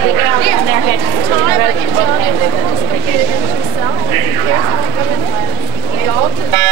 They get out in their head. They all just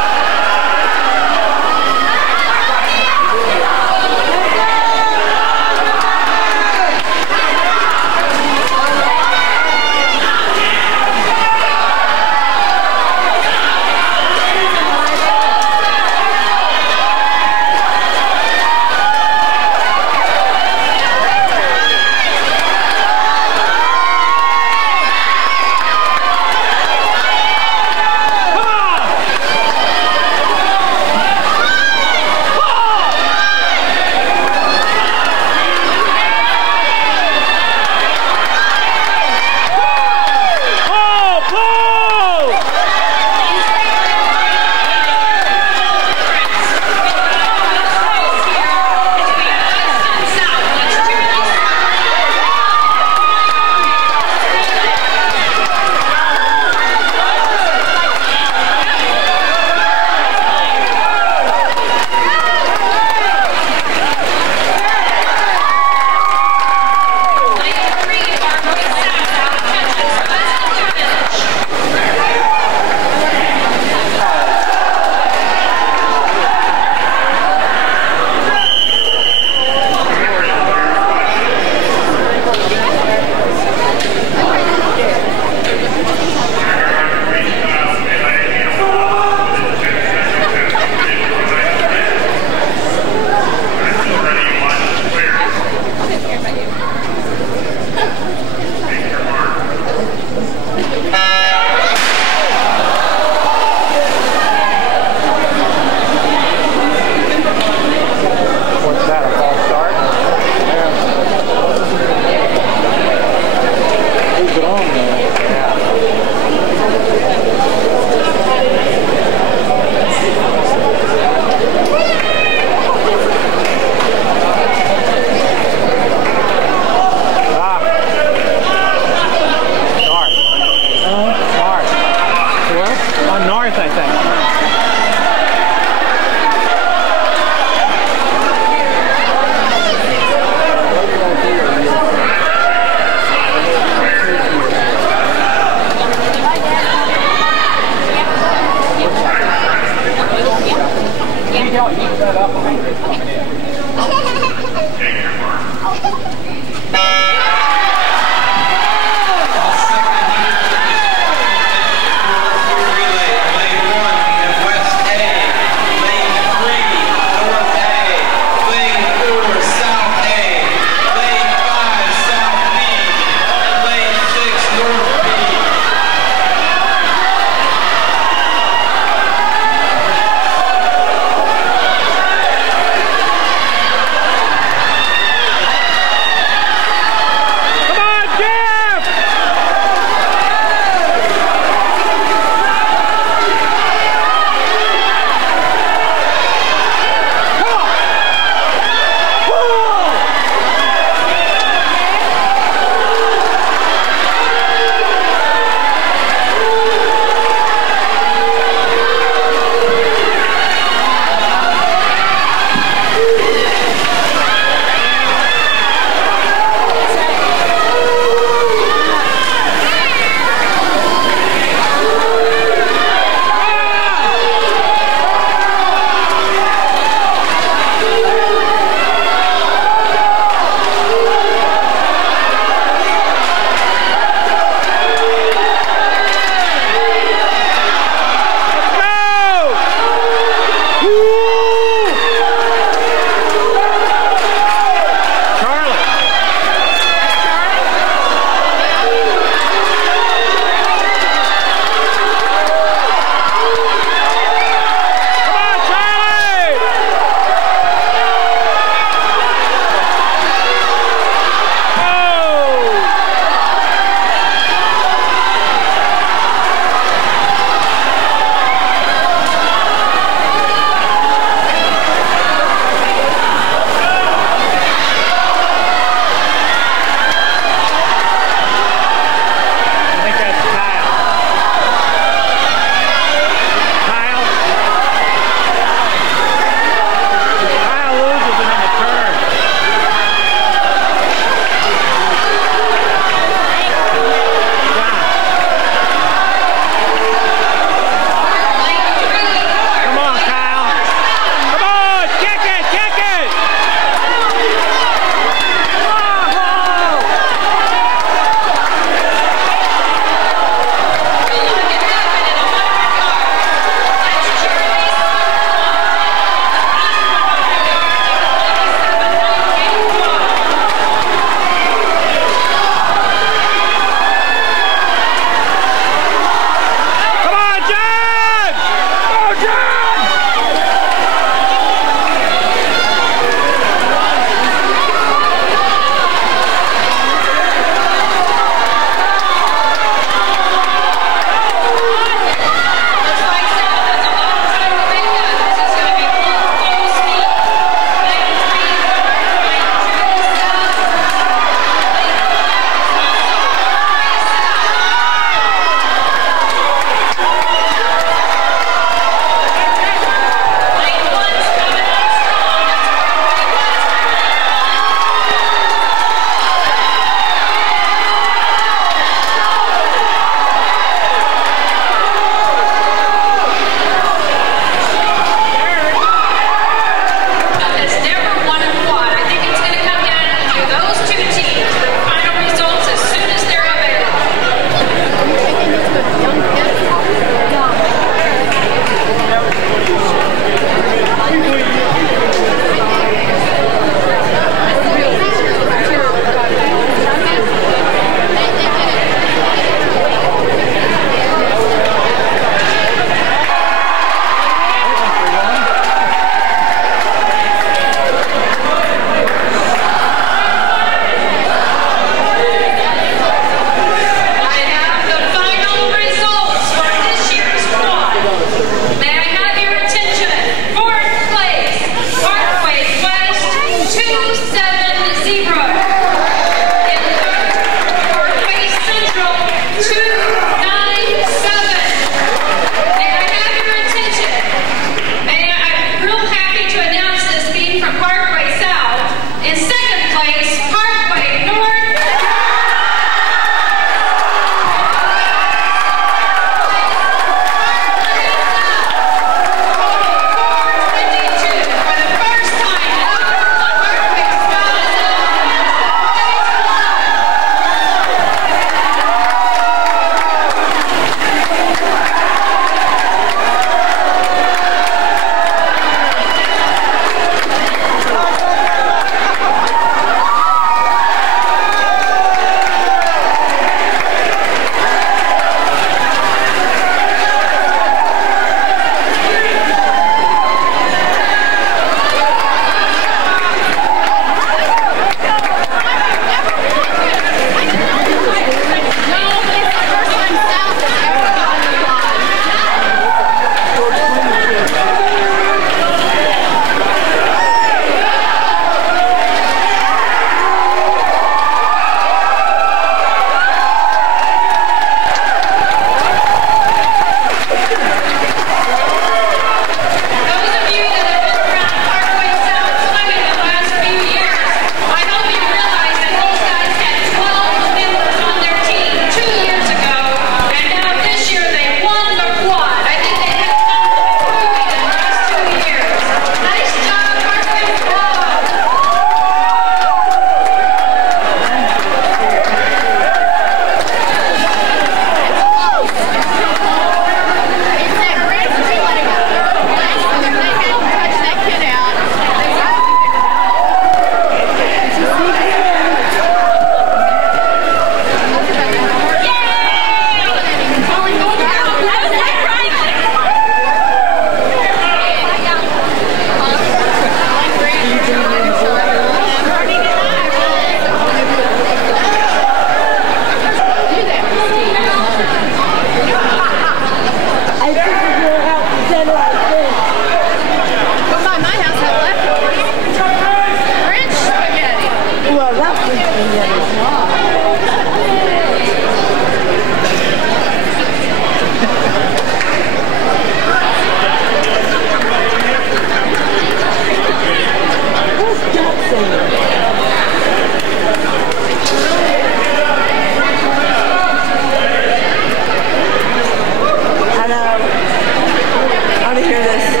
hear this.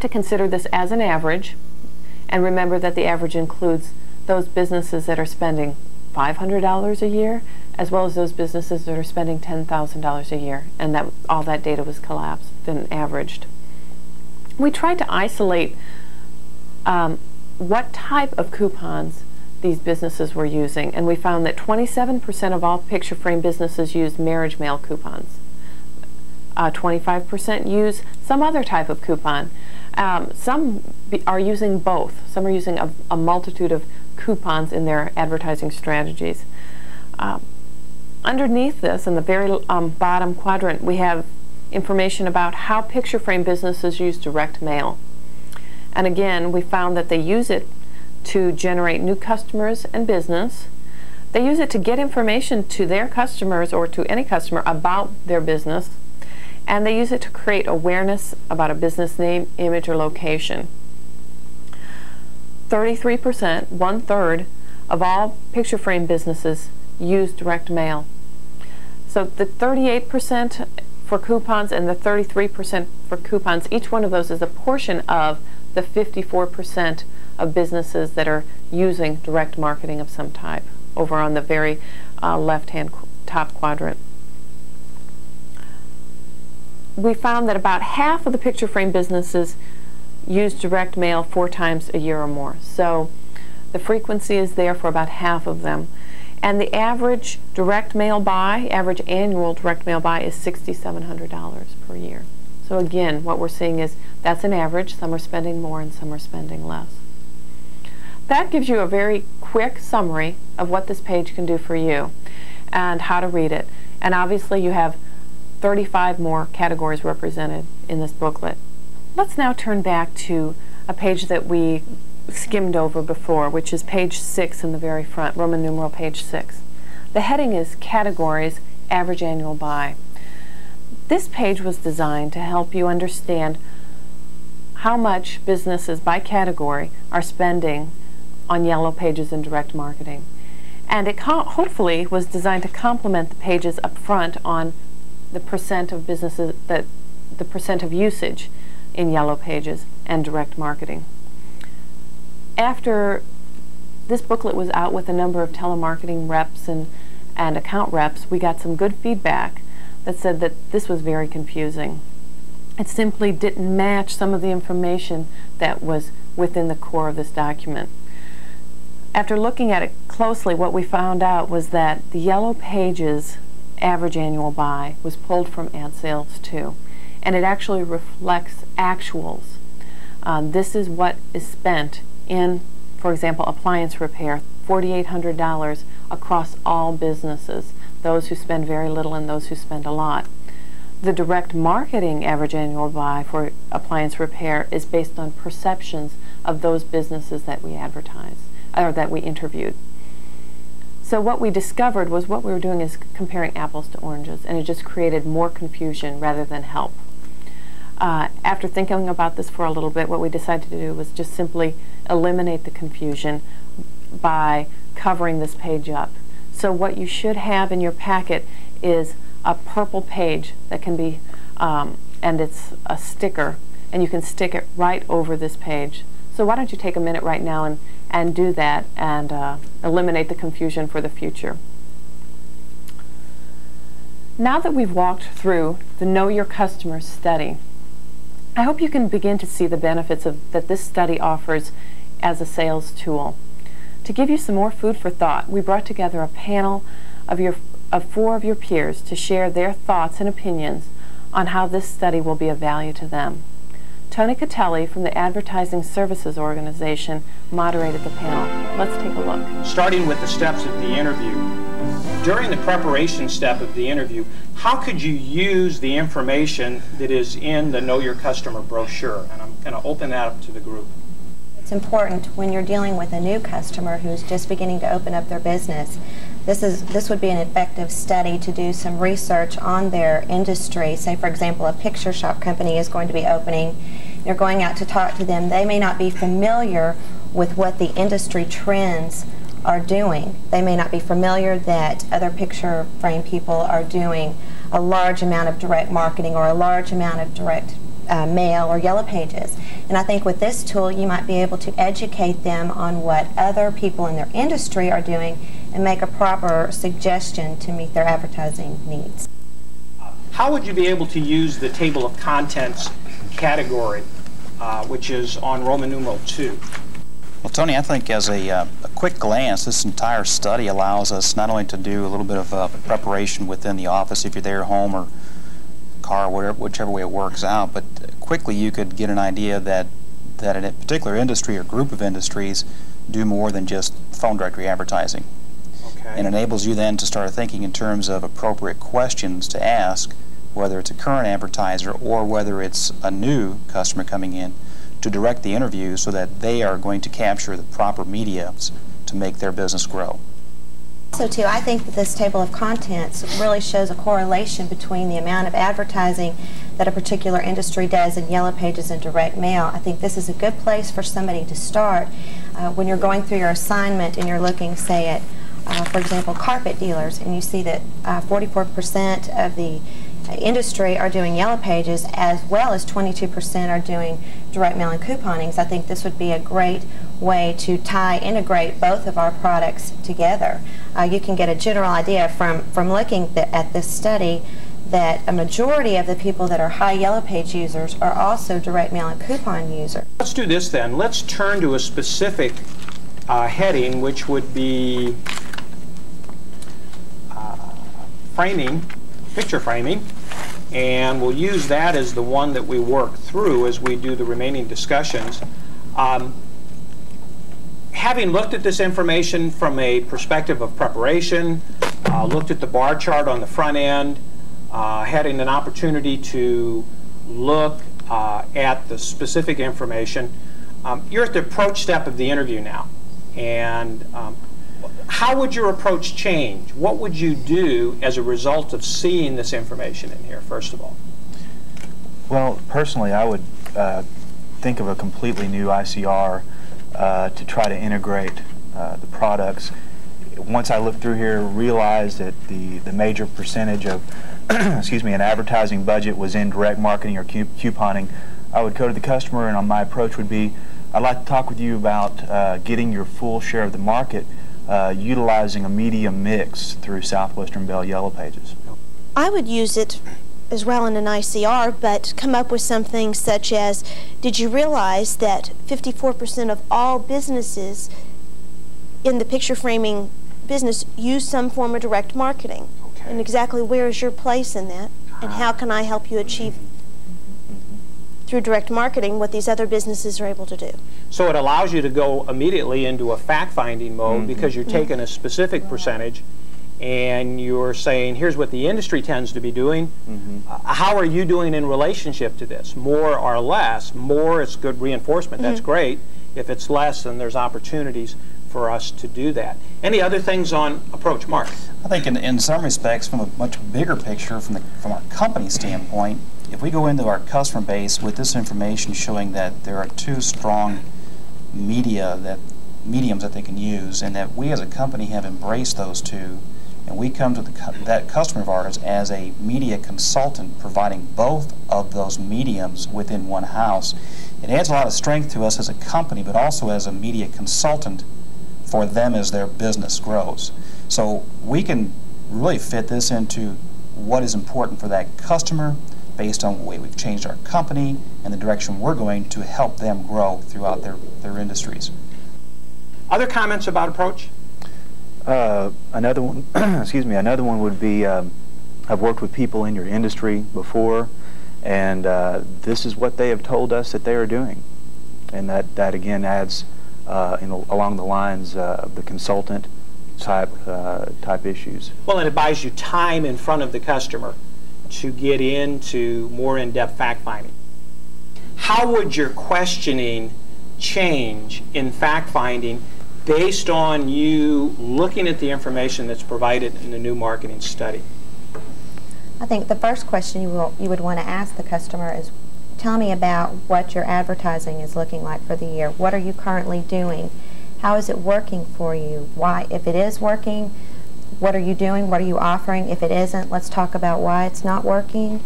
To consider this as an average, and remember that the average includes those businesses that are spending $500 a year as well as those businesses that are spending $10,000 a year, and that all that data was collapsed and averaged. We tried to isolate what type of coupons these businesses were using, and we found that 27% of all picture frame businesses use marriage mail coupons. 25% use some other type of coupon. Some are using both. Some are using a multitude of coupons in their advertising strategies. Underneath this, in the very bottom quadrant, we have information about how picture frame businesses use direct mail. And again, we found that they use it to generate new customers and business. They use it to get information to their customers or to any customer about their business. And they use it to create awareness about a business name, image, or location. 33%, 1/3 of all picture frame businesses use direct mail. So the 38% for coupons and the 33% for coupons, each one of those is a portion of the 54% of businesses that are using direct marketing of some type, over on the very left-hand top quadrant. We found that about half of the picture frame businesses use direct mail 4 times a year or more. So the frequency is there for about half of them. And the average direct mail buy, average annual direct mail buy, is $6,700 per year. So again, what we're seeing is that's an average. Some are spending more and some are spending less. That gives you a very quick summary of what this page can do for you and how to read it. And obviously you have 35 more categories represented in this booklet. Let's now turn back to a page that we skimmed over before, which is page 6 in the very front, Roman numeral page 6. The heading is Categories, Average Annual Buy. This page was designed to help you understand how much businesses by category are spending on yellow pages in direct marketing. And it hopefully was designed to complement the pages up front on the percent of businesses, the percent of usage in yellow pages and direct marketing. After this booklet was out with a number of telemarketing reps and account reps, we got some good feedback that said that this was very confusing. It simply didn't match some of the information that was within the core of this document. After looking at it closely, what we found out was that the yellow pages average annual buy was pulled from ad sales too, and it actually reflects actuals. This is what is spent in, for example, appliance repair, $4,800 across all businesses, those who spend very little and those who spend a lot. The direct marketing average annual buy for appliance repair is based on perceptions of those businesses that we advertise, or that we interviewed. So what we discovered was what we were doing is comparing apples to oranges, and it just created more confusion rather than help. After thinking about this for a little bit, what we decided to do was just simply eliminate the confusion by covering this page up. So what you should have in your packet is a purple page that can be, and it's a sticker, and you can stick it right over this page. So why don't you take a minute right now and do that and eliminate the confusion for the future. Now that we've walked through the Know Your Customer study, I hope you can begin to see the benefits that this study offers as a sales tool. To give you some more food for thought, we brought together a panel of 4 of your peers to share their thoughts and opinions on how this study will be of value to them. Tony Catelli from the Advertising Services Organization moderated the panel. Let's take a look. Starting with the steps of the interview, during the preparation step of the interview, how could you use the information that is in the Know Your Customer brochure? And I'm going to open that up to the group. It's important when you're dealing with a new customer who's just beginning to open up their business. This would be an effective study to do some research on their industry. Say, for example, a picture shop company is going to be opening. You're going out to talk to them. They may not be familiar with what the industry trends are doing. They may not be familiar that other picture frame people are doing a large amount of direct marketing or a large amount of direct mail or yellow pages. And I think with this tool you might be able to educate them on what other people in their industry are doing and make a proper suggestion to meet their advertising needs. How would you be able to use the table of contents category, which is on Roman numeral 2? Well, Tony, I think as a quick glance, this entire study allows us not only to do a little bit of preparation within the office if you're there, home or car, whichever way it works out, but quickly you could get an idea that in a particular industry or group of industries do more than just phone directory advertising. Okay. And enables you then to start thinking in terms of appropriate questions to ask, whether it's a current advertiser or whether it's a new customer coming in, to direct the interview so that they are going to capture the proper media to make their business grow. Also, too, I think that this table of contents really shows a correlation between the amount of advertising that a particular industry does in yellow pages and direct mail. I think this is a good place for somebody to start when you're going through your assignment and you're looking, say, at, for example, carpet dealers, and you see that 44% of the industry are doing yellow pages as well as 22% are doing direct mail and couponings. I think this would be a great way to integrate both of our products together. You can get a general idea from looking at this study that a majority of the people that are high yellow page users are also direct mail and coupon users. Let's do this then. Let's turn to a specific heading, which would be framing, picture framing, and we'll use that as the one that we work through as we do the remaining discussions. Having looked at this information from a perspective of preparation, looked at the bar chart on the front end, having an opportunity to look at the specific information, you're at the approach step of the interview now. And how would your approach change? What would you do as a result of seeing this information in here, first of all? Well, personally, I would think of a completely new ICR to try to integrate the products. Once I looked through here, realized that the major percentage of excuse me, an advertising budget was in direct marketing or couponing, I would go to the customer and my approach would be, I'd like to talk with you about getting your full share of the market utilizing a media mix through Southwestern Bell Yellow Pages. I would use it as well in an ICR, but come up with something such as, did you realize that 54% of all businesses in the picture framing business use some form of direct marketing? Okay. And exactly where is your place in that? And how can I help you achieve through direct marketing what these other businesses are able to do? So it allows you to go immediately into a fact-finding mode because you're taking a specific percentage and you're saying, here's what the industry tends to be doing. How are you doing in relationship to this? More or less? More, it's good reinforcement. That's great. If it's less, then there's opportunities for us to do that. Any other things on approach, Mark? I think in some respects, from a much bigger picture, from our company standpoint, if we go into our customer base with this information showing that there are two strong mediums that they can use, and that we as a company have embraced those two, and we come to that customer of ours as a media consultant providing both of those mediums within one house, it adds a lot of strength to us as a company, but also as a media consultant for them as their business grows. So we can really fit this into what is important for that customer based on the way we've changed our company and the direction we're going to help them grow throughout their industries. Other comments about approach? Another one, excuse me, another one would be, I've worked with people in your industry before, and this is what they have told us that they are doing. And that again adds along the lines of the consultant type issues. Well, and it buys you time in front of the customer to get into more in-depth fact-finding. How would your questioning change in fact-finding based on you looking at the information that's provided in the new marketing study? I think the first question you would want to ask the customer is, tell me about what your advertising is looking like for the year. What are you currently doing? How is it working for you? Why, if it is working, what are you doing? What are you offering? If it isn't, let's talk about why it's not working.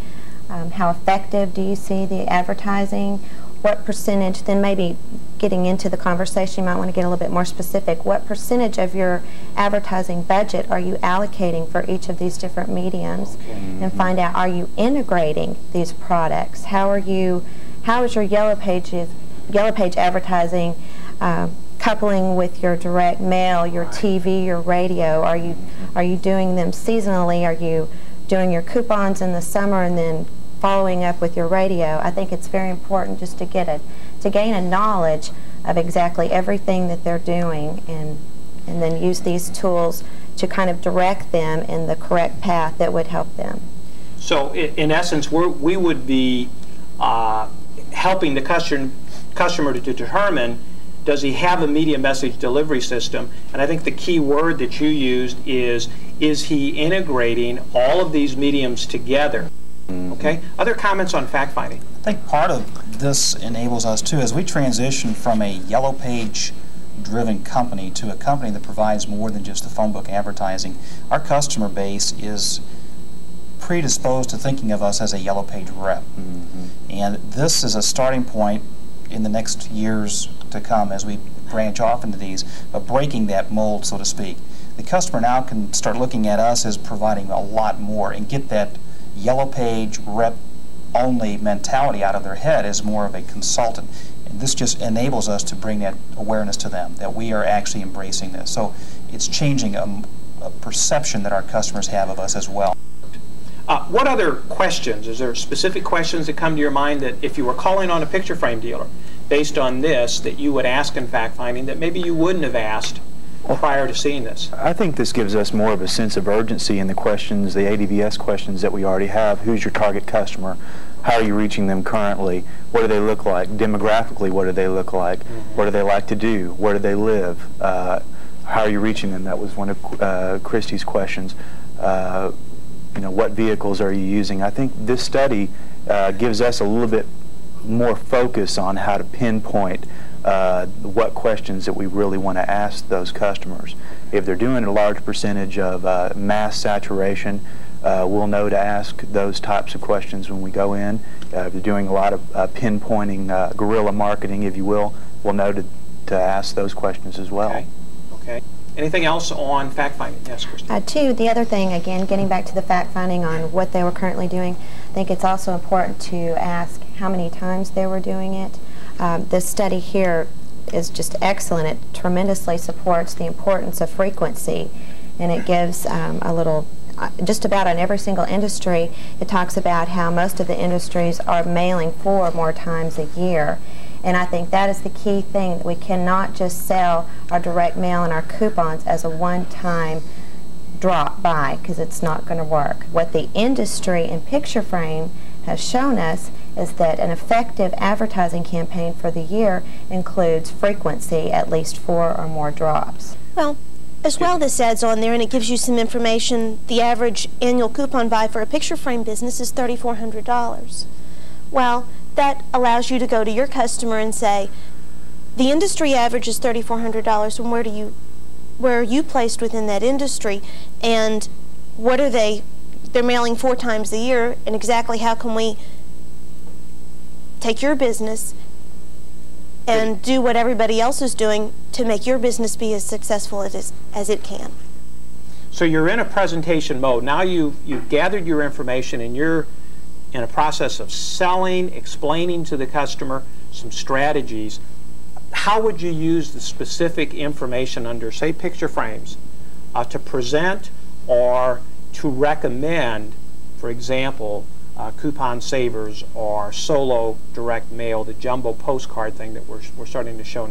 How effective do you see the advertising? What percentage, then maybe getting into the conversation, you might want to get a little bit more specific. What percentage of your advertising budget are you allocating for each of these different mediums? And find out, are you integrating these products? How is your Yellow Page advertising coupling with your direct mail, your TV, your radio? Are you doing them seasonally? Are you doing your coupons in the summer and then following up with your radio? I think it's very important just to gain a knowledge of exactly everything that they're doing, and then use these tools to kind of direct them in the correct path that would help them. So in essence, we would be helping the customer to determine, does he have a media message delivery system? And I think the key word that you used is he integrating all of these mediums together? Okay. Other comments on fact-finding? I think part of this enables us too, as we transition from a Yellow Page driven company to a company that provides more than just the phone book advertising. Our customer base is predisposed to thinking of us as a Yellow Page rep. And this is a starting point in the next years to come as we branch off into these, but breaking that mold, so to speak. The customer now can start looking at us as providing a lot more and get that Yellow Page rep only mentality out of their head as more of a consultant. And this just enables us to bring that awareness to them, that we are actually embracing this. So it's changing a perception that our customers have of us as well. What other questions? Is there specific questions that come to your mind that if you were calling on a picture frame dealer based on this, that you would ask in fact-finding that maybe you wouldn't have asked prior to seeing this? I think this gives us more of a sense of urgency in the questions, the ADVS questions that we already have. Who's your target customer? How are you reaching them currently? What do they look like? Demographically, what do they look like? What do they like to do? Where do they live? How are you reaching them? That was one of Christy's questions. You know, what vehicles are you using? I think this study gives us a little bit more focus on how to pinpoint what questions that we really want to ask those customers. If they're doing a large percentage of mass saturation, we'll know to ask those types of questions when we go in. If they're doing a lot of pinpointing guerrilla marketing, if you will, we'll know to ask those questions as well. Okay. Okay. Anything else on fact-finding? Yes, Christy. Too, the other thing, again, getting back to the fact-finding on what they were currently doing, I think it's also important to ask how many times they were doing it. This study here is just excellent. It tremendously supports the importance of frequency, and it gives a little, just about on every single industry, it talks about how most of the industries are mailing 4 or more times a year. And I think that is the key thing, that we cannot just sell our direct mail and our coupons as a one-time drop by, because it's not going to work. What the industry in picture frame has shown us is that an effective advertising campaign for the year includes frequency, at least 4 or more drops. Well, as well, this adds on there, and it gives you some information. The average annual coupon buy for a picture frame business is $3,400. Well, that allows you to go to your customer and say, the industry average is $3,400, and where are you placed within that industry, and what are they're mailing 4 times a year, and exactly how can we take your business and do what everybody else is doing to make your business be as successful as it can. So you're in a presentation mode. Now you've gathered your information, and you're in a process of selling, explaining to the customer some strategies. How would you use the specific information under, say, picture frames to present or to recommend, for example, coupon savers or solo direct mail, the jumbo postcard thing that we're starting to show